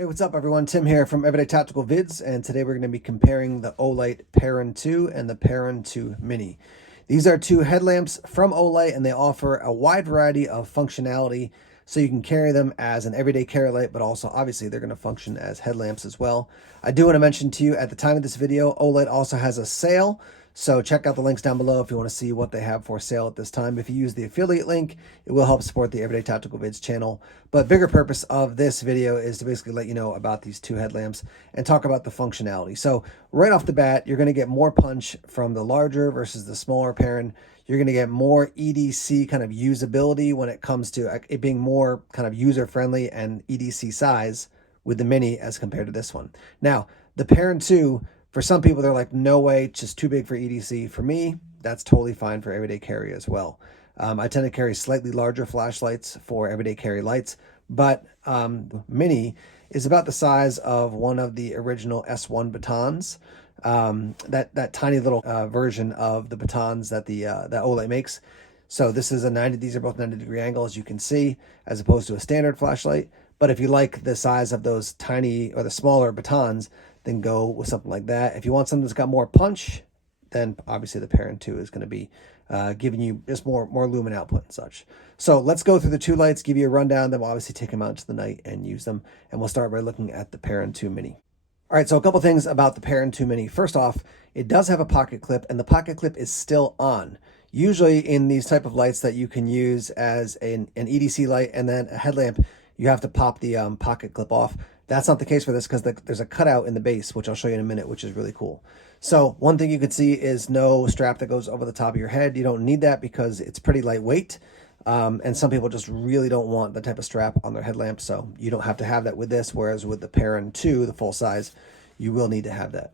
Hey, what's up everyone? Tim here from Everyday Tactical Vids, and today we're going to be comparing the Olight Perun 2 and the Perun 2 Mini. These are two headlamps from Olight, and they offer a wide variety of functionality, so you can carry them as an everyday carry light, but also obviously they're going to function as headlamps as well. I do want to mention to you at the time of this video, Olight also has a sale, so check out the links down below if you want to see what they have for sale at this time. If you use the affiliate link, it will help support the Everyday Tactical Vids channel. But bigger purpose of this video is to basically let you know about these two headlamps and talk about the functionality. So right off the bat, you're going to get more punch from the larger versus the smaller Perun. You're going to get more EDC kind of usability when it comes to it being more kind of user-friendly and EDC size with the Mini as compared to this one. Now, the Perun 2, for some people, they're like, no way, it's just too big for EDC. For me, that's totally fine for everyday carry as well. I tend to carry slightly larger flashlights for everyday carry lights, but Mini is about the size of one of the original S1 batons. That tiny little version of the batons that that Olight makes. So this is these are both 90-degree angle, as you can see, as opposed to a standard flashlight. But if you like the size of those tiny or the smaller batons, then go with something like that. If you want something that's got more punch, then obviously the Perun 2 is going to be giving you just more lumen output and such. So let's go through the two lights, give you a rundown, then we'll obviously take them out into the night and use them. And we'll start by looking at the Perun 2 Mini. All right, so a couple things about the Perun 2 Mini. First off, it does have a pocket clip, and the pocket clip is still on. Usually in these type of lights that you can use as an EDC light and then a headlamp, you have to pop the pocket clip off. That's not the case for this because there's a cutout in the base, which I'll show you in a minute, which is really cool. So one thing you can see is no strap that goes over the top of your head. You don't need that because it's pretty lightweight. And some people just really don't want the type of strap on their headlamp, so you don't have to have that with this, whereas with the Perun 2, the full size, you will need to have that.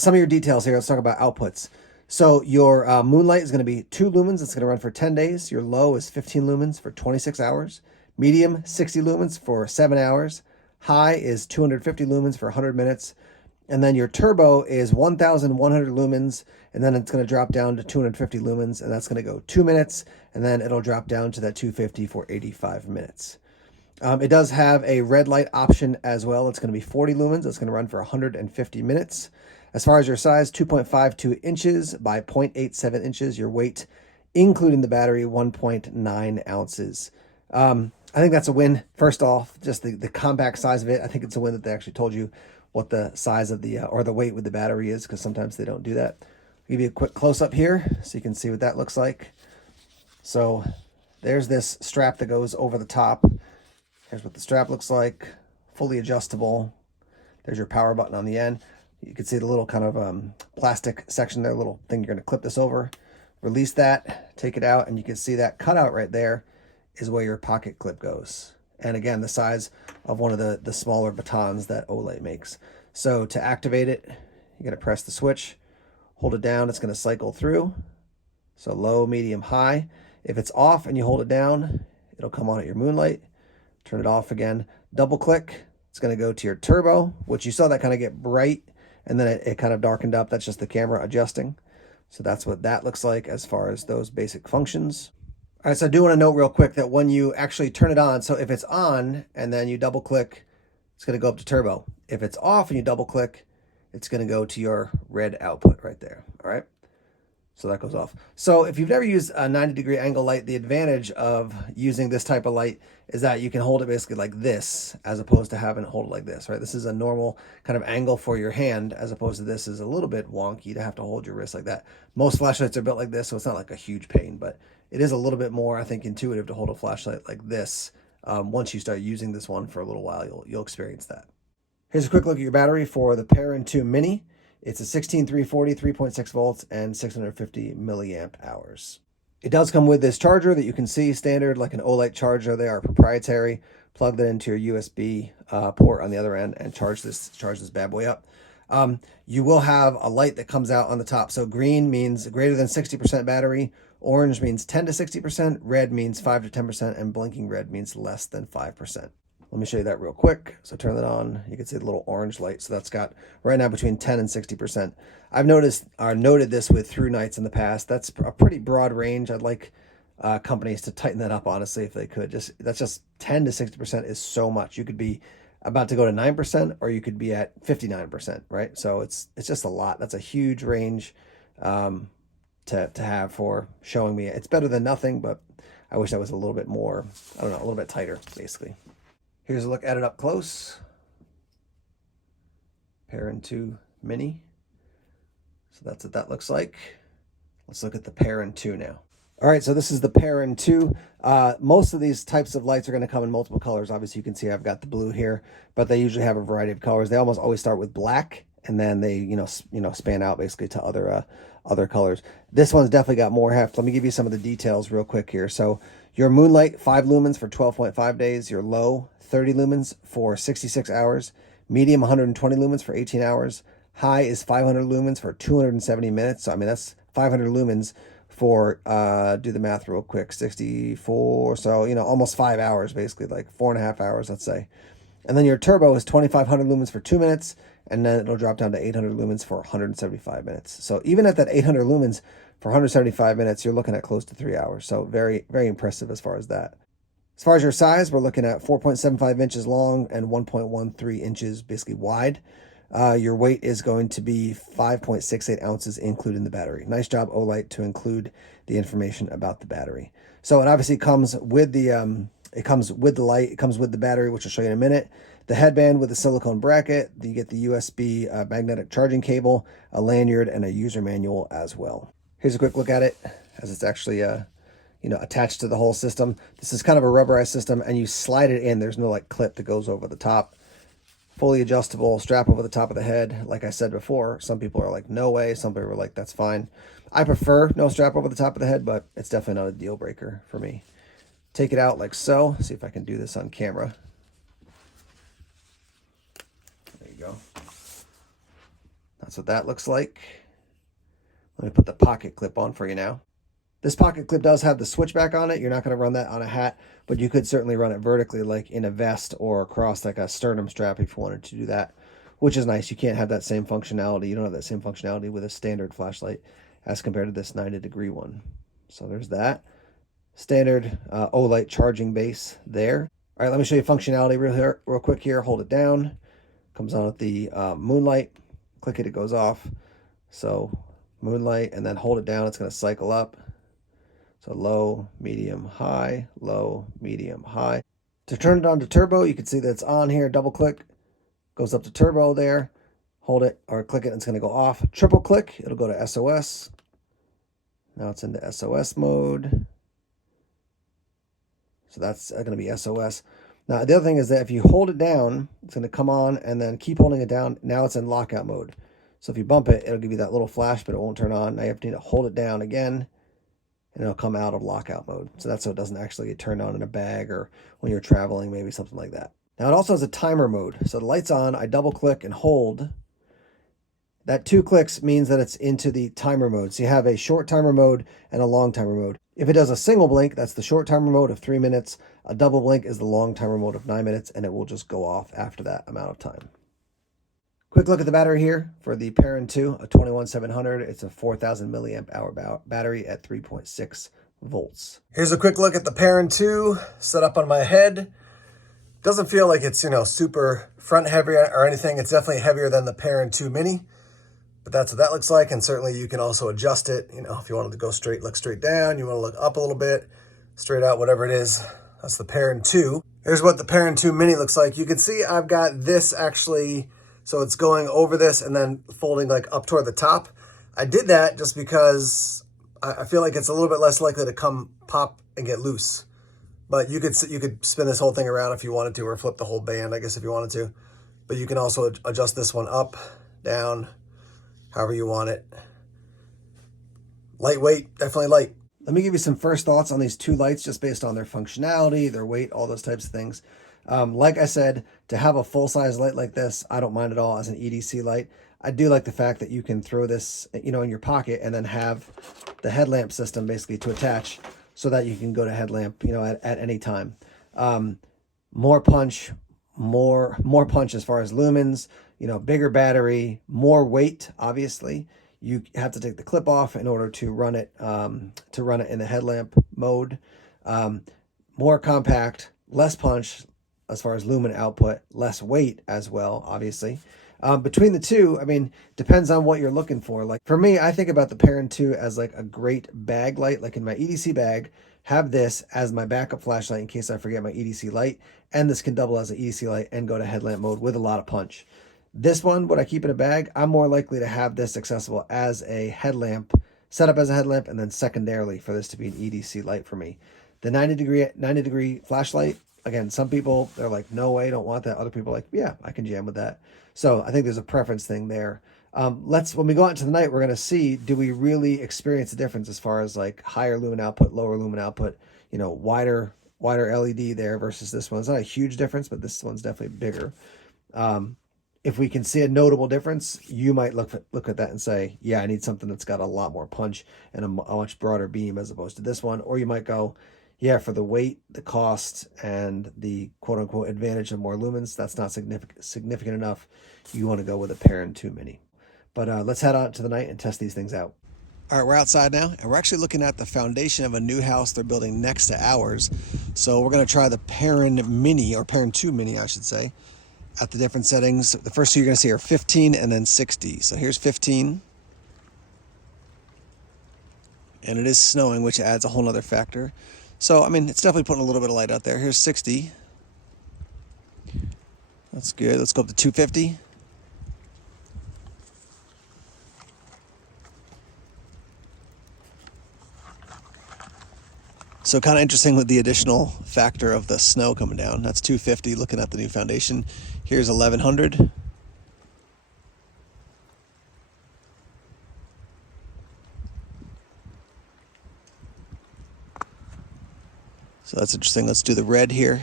Some of your details here, let's talk about outputs. So your moonlight is going to be 2 lumens. It's going to run for 10 days. Your low is 15 lumens for 26 hours. Medium, 60 lumens for 7 hours. High is 250 lumens for 100 minutes. And then your turbo is 1,100 lumens, and then it's going to drop down to 250 lumens, and that's going to go 2 minutes, and then it'll drop down to that 250 for 85 minutes. It does have a red light option as well. It's going to be 40 lumens. It's going to run for 150 minutes. As far as your size, 2.52 inches by 0.87 inches. Your weight, including the battery, 1.9 ounces. I think that's a win. First off, just the compact size of it. I think it's a win that they actually told you what the size of the or the weight with the battery is, because sometimes they don't do that. I'll give you a quick close-up here so you can see what that looks like. So there's this strap that goes over the top. Here's what the strap looks like, fully adjustable. There's your power button on the end. You can see the little kind of plastic section there, little thing you're going to clip this over. Release that, take it out, and you can see that cutout right there is where your pocket clip goes. And again, the size of one of the smaller batons that Olight makes. So to activate it, you're going to press the switch, hold it down, it's going to cycle through. So low, medium, high. If it's off and you hold it down, it'll come on at your moonlight. Turn it off again, double click, it's going to go to your turbo, which you saw that kind of get bright, and then it kind of darkened up. That's just the camera adjusting. So that's what that looks like as far as those basic functions. All right, so I do want to note real quick that when you actually turn it on, so if it's on and then you double click, it's going to go up to turbo. If it's off and you double click, it's going to go to your red output right there. All right, so that goes off. So if you've never used a 90-degree angle light, the advantage of using this type of light is that you can hold it basically like this, as opposed to having it hold it like this, right? This is a normal kind of angle for your hand, as opposed to this is a little bit wonky to have to hold your wrist like that. Most flashlights are built like this, so it's not like a huge pain, but it is a little bit more, I think, intuitive to hold a flashlight like this. Once you start using this one for a little while, you'll experience that. Here's a quick look at your battery for the Perun 2 Mini. It's a 16340, 3.6 volts, and 650 milliamp hours. It does come with this charger that you can see standard, like an Olight charger. They are proprietary. Plug that into your USB port on the other end and charge this bad boy up. You will have a light that comes out on the top. So green means greater than 60% battery. Orange means 10 to 60%. Red means 5 to 10%. And blinking red means less than 5%. Let me show you that real quick. So turn that on. You can see the little orange light. So that's got right now between 10 and 60%. I've noted this with through nights in the past. That's a pretty broad range. I'd like companies to tighten that up, honestly, if they could. That's just 10 to 60% is so much. You could be about to go to 9%, or you could be at 59%, right? So it's just a lot. That's a huge range to have for showing me. It's better than nothing, but I wish that was a little bit more, I don't know, a little bit tighter, basically. Here's a look at it up close. Perun 2 Mini. So that's what that looks like. Let's look at the Perun 2 now. All right, so this is the Perun 2. Most of these types of lights are going to come in multiple colors. Obviously, you can see I've got the blue here, but they usually have a variety of colors. They almost always start with black, and then they, span out basically to other colors. This one's definitely got more heft. Let me give you some of the details real quick here. So your moonlight, 5 lumens for 12.5 days. Your low, 30 lumens for 66 hours. Medium, 120 lumens for 18 hours. High is 500 lumens for 270 minutes. So, I mean, that's 500 lumens for, do the math real quick, 64, so, almost 5 hours, basically, like 4.5 hours, let's say. And then your turbo is 2,500 lumens for 2 minutes, and then it'll drop down to 800 lumens for 175 minutes. So even at that 800 lumens for 175 minutes, you're looking at close to 3 hours. So very, very impressive as far as that. As far as your size, we're looking at 4.75 inches long and 1.13 inches basically wide. Your weight is going to be 5.68 ounces, including the battery. Nice job, Olight, to include the information about the battery. So it obviously comes with the light, it comes with the battery, which I'll show you in a minute. The headband with a silicone bracket. You get the USB magnetic charging cable, a lanyard, and a user manual as well. Here's a quick look at it as it's actually attached to the whole system. This is kind of a rubberized system, and you slide it in. There's no like clip that goes over the top. Fully adjustable, strap over the top of the head. Like I said before, some people are like, no way. Some people are like, that's fine. I prefer no strap over the top of the head, but it's definitely not a deal breaker for me. Take it out like so. See if I can do this on camera. There you go. That's what that looks like. Let me put the pocket clip on for you now. This pocket clip does have the switchback on it. You're not going to run that on a hat, but you could certainly run it vertically, like in a vest or across like a sternum strap if you wanted to do that, which is nice. You can't have that same functionality. You don't have that same functionality with a standard flashlight as compared to this 90-degree one. So there's that. Standard Olight charging base there. All right, let me show you functionality real quick here. Hold it down. Comes on with the moonlight. Click it, it goes off. So moonlight, and then hold it down. It's going to cycle up. So low, medium, high, low, medium, high. To turn it on to turbo, you can see that it's on here. Double click, goes up to turbo there. Hold it or click it, and it's going to go off. Triple click, it'll go to SOS. Now it's into SOS mode. So that's going to be SOS. Now, the other thing is that if you hold it down, it's going to come on, and then keep holding it down. Now it's in lockout mode. So if you bump it, it'll give you that little flash, but it won't turn on. Now you have to hold it down again, and it'll come out of lockout mode. So that's so it doesn't actually get turned on in a bag or when you're traveling, maybe something like that. Now it also has a timer mode. So the light's on, I double click and hold. That 2 clicks means that it's into the timer mode. So you have a short timer mode and a long timer mode. If it does a single blink, that's the short timer mode of 3 minutes. A double blink is the long timer mode of 9 minutes, and it will just go off after that amount of time. Quick look at the battery here for the Perun 2, a 21700. It's a 4,000 milliamp hour battery at 3.6 volts. Here's a quick look at the Perun 2 set up on my head. Doesn't feel like it's, super front heavy or anything. It's definitely heavier than the Perun 2 Mini, but that's what that looks like. And certainly you can also adjust it. If you wanted to go straight, look straight down, you want to look up a little bit, straight out, whatever it is. That's the Perun 2. Here's what the Perun 2 Mini looks like. You can see I've got this actually. So it's going over this and then folding like up toward the top. I did that just because I feel like it's a little bit less likely to come pop and get loose. But you could spin this whole thing around if you wanted to, or flip the whole band, I guess, if you wanted to. But you can also adjust this one up, down, however you want it. Lightweight, definitely light. Let me give you some first thoughts on these two lights just based on their functionality, their weight, all those types of things. Like I said, to have a full-size light like this, I don't mind at all as an EDC light. I do like the fact that you can throw this, in your pocket and then have the headlamp system basically to attach so that you can go to headlamp, at any time. More punch as far as lumens, bigger battery, more weight, obviously. You have to take the clip off in order to run it in the headlamp mode. More compact, less punch, as far as lumen output, less weight as well, obviously. Between the two, I mean, depends on what you're looking for. Like for me, I think about the Perun 2 as like a great bag light, like in my EDC bag, have this as my backup flashlight in case I forget my EDC light, and this can double as an EDC light and go to headlamp mode with a lot of punch. This one, would I keep in a bag? I'm more likely to have this accessible as a headlamp, set up as a headlamp, and then secondarily for this to be an EDC light for me. The 90 degree flashlight, again, some people, they're like, no way, don't want that. Other people are like, yeah, I can jam with that. So I think there's a preference thing there. When we go out into the night, we're going to see, do we really experience a difference as far as like higher lumen output, lower lumen output, you know, wider LED there versus this one. It's not a huge difference, but this one's definitely bigger. If we can see a notable difference, you might look at that and say, yeah, I need something that's got a lot more punch and a much broader beam as opposed to this one. Or you might go, yeah, for the weight, the cost, and the quote-unquote advantage of more lumens, that's not significant enough. You want to go with a Perun 2 Mini. But let's head out to the night and test these things out. All right, we're outside now, and we're actually looking at the foundation of a new house they're building next to ours. So we're going to try the Perun Mini, or Perun 2 Mini, I should say, at the different settings. The first two you're going to see are 15 and then 60. So here's 15. And it is snowing, which adds a whole nother factor. So, I mean, it's definitely putting a little bit of light out there. Here's 60. That's good. Let's go up to 250. So kind of interesting with the additional factor of the snow coming down. That's 250 looking at the new foundation. Here's 1100. So that's interesting. Let's do the red here.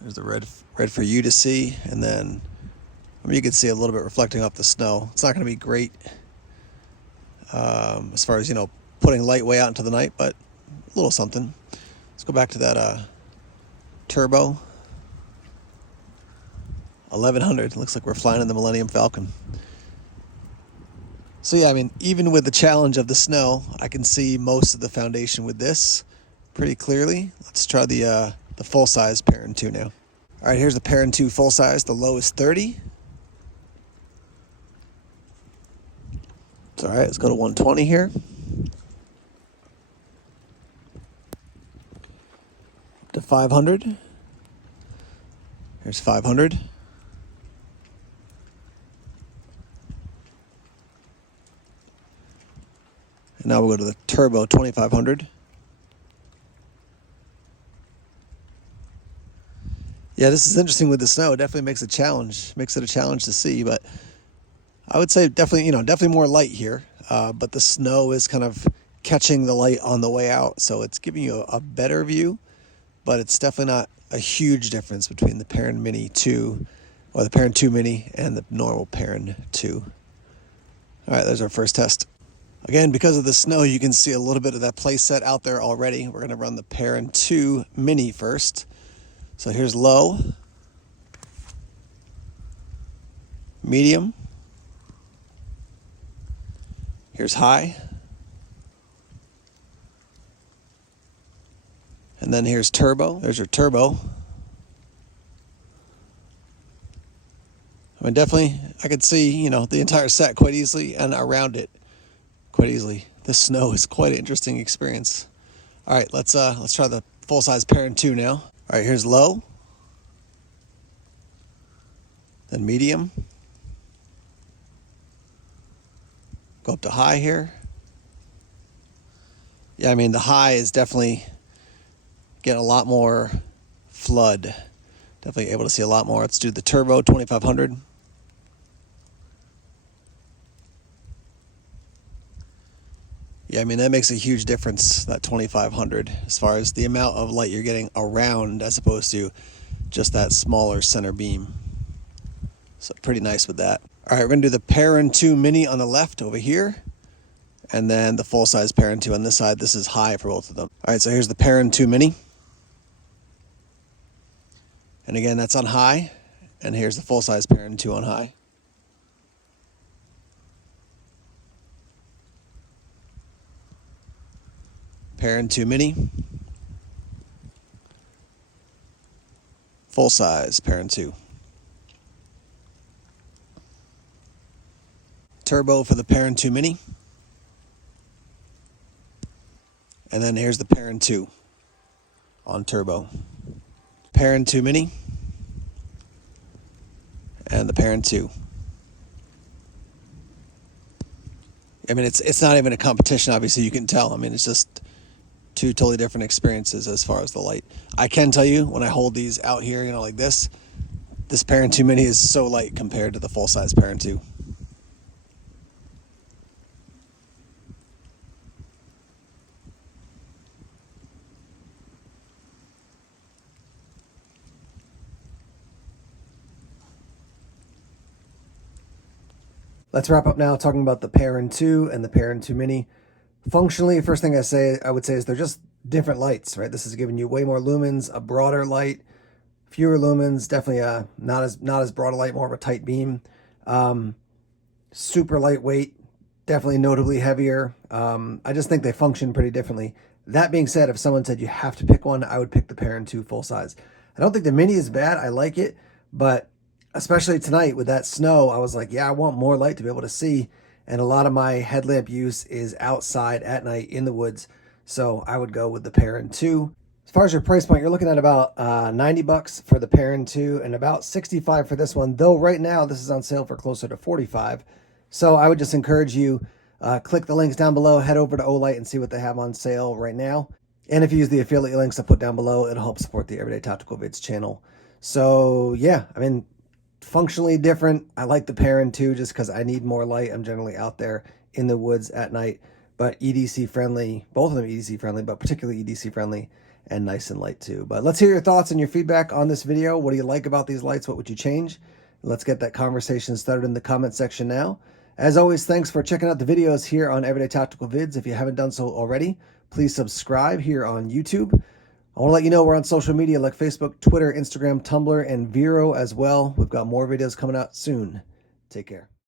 There's the red for you to see. And then, I mean, you can see a little bit reflecting off the snow. It's not going to be great as far as, you know, putting light way out into the night, but a little something. Let's go back to that turbo. 1100. Looks like we're flying in the Millennium Falcon. So yeah, I mean, even with the challenge of the snow, I can see most of the foundation with this pretty clearly. Let's try the full-size Perun 2 now. All right, here's the Perun 2 full-size. The low is 30. It's all right. Let's go to 120 here. Up to 500. Here's 500. And now we'll go to the turbo 2500. Yeah, this is interesting with the snow. It definitely makes it a challenge to see, but I would say definitely more light here. But the snow is kind of catching the light on the way out, so it's giving you a better view, but it's definitely not a huge difference between the Perun Mini 2 or the Perun 2 Mini and the normal Perun 2. All right, there's our first test. Again, because of the snow, you can see a little bit of that play set out there already. We're going to run the Perun 2 Mini first. So here's low, medium, here's high, and then here's turbo. There's your turbo. I mean, definitely, I could see, the entire set quite easily and around it quite easily. This snow is quite an interesting experience. All right, let's try the full-size Perun 2 now. All right, here's low, then medium, go up to high here. Yeah, I mean, the high is definitely getting a lot more flood. Definitely able to see a lot more. Let's do the turbo 2500. Yeah, I mean, that makes a huge difference, that 2500, as far as the amount of light you're getting around as opposed to just that smaller center beam. So pretty nice with that. All right, we're going to do the Perun 2 Mini on the left over here, and then the full-size Perun 2 on this side. This is high for both of them. All right, so here's the Perun 2 Mini. And again, that's on high, and here's the full-size Perun 2 on high. Perun 2 Mini. full size Perun 2. Turbo for the Perun 2 Mini. And then here's the Perun 2 on turbo. Perun 2 Mini. And the Perun 2. I mean, it's not even a competition, obviously, you can tell. I mean, it's just two totally different experiences as far as the light. I can tell you, when I hold these out here, you know, like this Perun 2 Mini is so light compared to the full-size Perun 2. Let's wrap up now talking about the Perun 2 and the Perun 2 Mini. Functionally, first thing I would say is they're just different lights, right? This is giving you way more lumens, a broader light, fewer lumens, definitely not as broad a light, more of a tight beam. Super lightweight, definitely notably heavier. I just think they function pretty differently. That being said, if someone said you have to pick one, I would pick the Perun 2 full size. I don't think the Mini is bad. I like it, but especially tonight with that snow, I was like, yeah, I want more light to be able to see. And a lot of my headlamp use is outside at night in the woods. So I would go with the Perun 2. As far as your price point, you're looking at about $90 for the Perun 2 and about $65 for this one. Though right now this is on sale for closer to $45. So I would just encourage you, click the links down below, head over to Olight and see what they have on sale right now. And if you use the affiliate links I put down below, it'll help support the Everyday Tactical Vids channel. So yeah, I mean, functionally different. I like the Perun 2 just because I need more light. I'm generally out there in the woods at night, but EDC friendly, both of them EDC friendly, but particularly EDC friendly and nice and light too. But let's hear your thoughts and your feedback on this video. What do you like about these lights? What would you change? Let's get that conversation started in the comment section now. As always, thanks for checking out the videos here on Everyday Tactical Vids. If you haven't done so already, please subscribe here on YouTube. I want to let you know we're on social media like Facebook, Twitter, Instagram, Tumblr, and Vero as well. We've got more videos coming out soon. Take care.